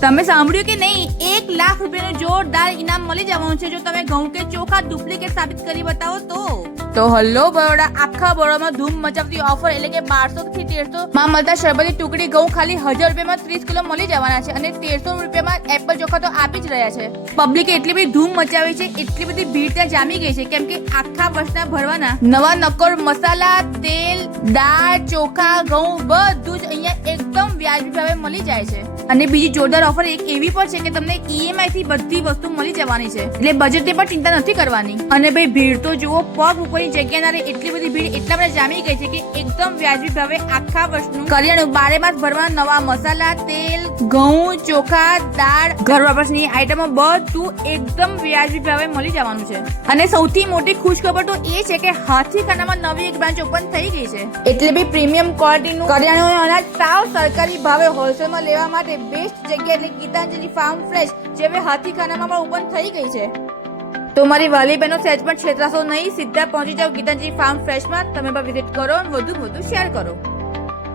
તમે સાંભળ્યું કે નહીં, 1 લાખ રૂપિયાનું જોરદાર ઇનામ મળી જવાનું છે જો તમે ઘઉં કે ચોખા ડુપ્લિકેટ સાબિત કરી બતાવો તો હલ્લો બરોડા આખા બરોડામાં ધૂમ મચાવતી ઓફર એટલે કે 1200 થી 1300 માં મળતા શરબતી ટુકડી ઘઉં ખાલી 1000 રૂપિયામાં 30 કિલો મળી જવાના છે અને 1300 રૂપિયામાં એપલ ચોખા તો આપી જ રહ્યા છે. પબ્લિકે એટલી બધી ધૂમ મચાવી છે, એટલી બધી ભીડ ત્યાં જામી ગઈ છે કેમ કે આખા વર્ષના ભરવાના નવા નક્કોર મસાલા, તેલ, દાળ, ચોખા, ઘઉં બધું જ અહીંયા એકદમ વ્યાજબી ભાવે મળી જાય છે. અને બીજી જોરદાર ઓફર એક એવી પણ છે કે તમને EMI થી બધી વસ્તુ મળી જવાની છે એટલે બજેટની પણ ચિંતા નથી કરવાની. અને ભાઈ ભીડ તો જુઓ, પગ ઉપરની જગ્યા ના રહે એટલી બધી ભીડ એટલા બધા જામી ગઈ છે કે એકદમ વ્યાજબી ભાવે આખા વર્ષનું કરિયાણું 12 માસ ભરવાના નવા મસાલા, તેલ, ઘઉં, ચોખા, દાળ, ઘર વપરાશની આઈટમો બધું એકદમ વ્યાજબી ભાવે મળી જવાનું છે. અને સૌથી મોટી ખુશખબર તો એ છે કે હાથીખાનામાં નવી એક બ્રાન્ચ ઓપન થઈ ગઈ છે એટલે બી પ્રીમિયમ ક્વોલિટીનું કરિયાણું અનાજ સાવ સરકારી ભાવે હોલસેલમાં લેવા માટે બેસ્ટ જગ્યા એટલે ગીતાંજલિ ફાર્મ ફ્રેશ જે હવે હાથીખાનામાં પણ ઓપન થઈ ગઈ છે. તો મારી વાલી બહેનો સહેજ પણ છેતરાશો નહીં, સીધા પહોંચી જાઓ ગીતાંજલિ ફાર્મ ફ્રેશમાં. તમે પણ વિઝિટ કરો અને વધુ શેર કરો.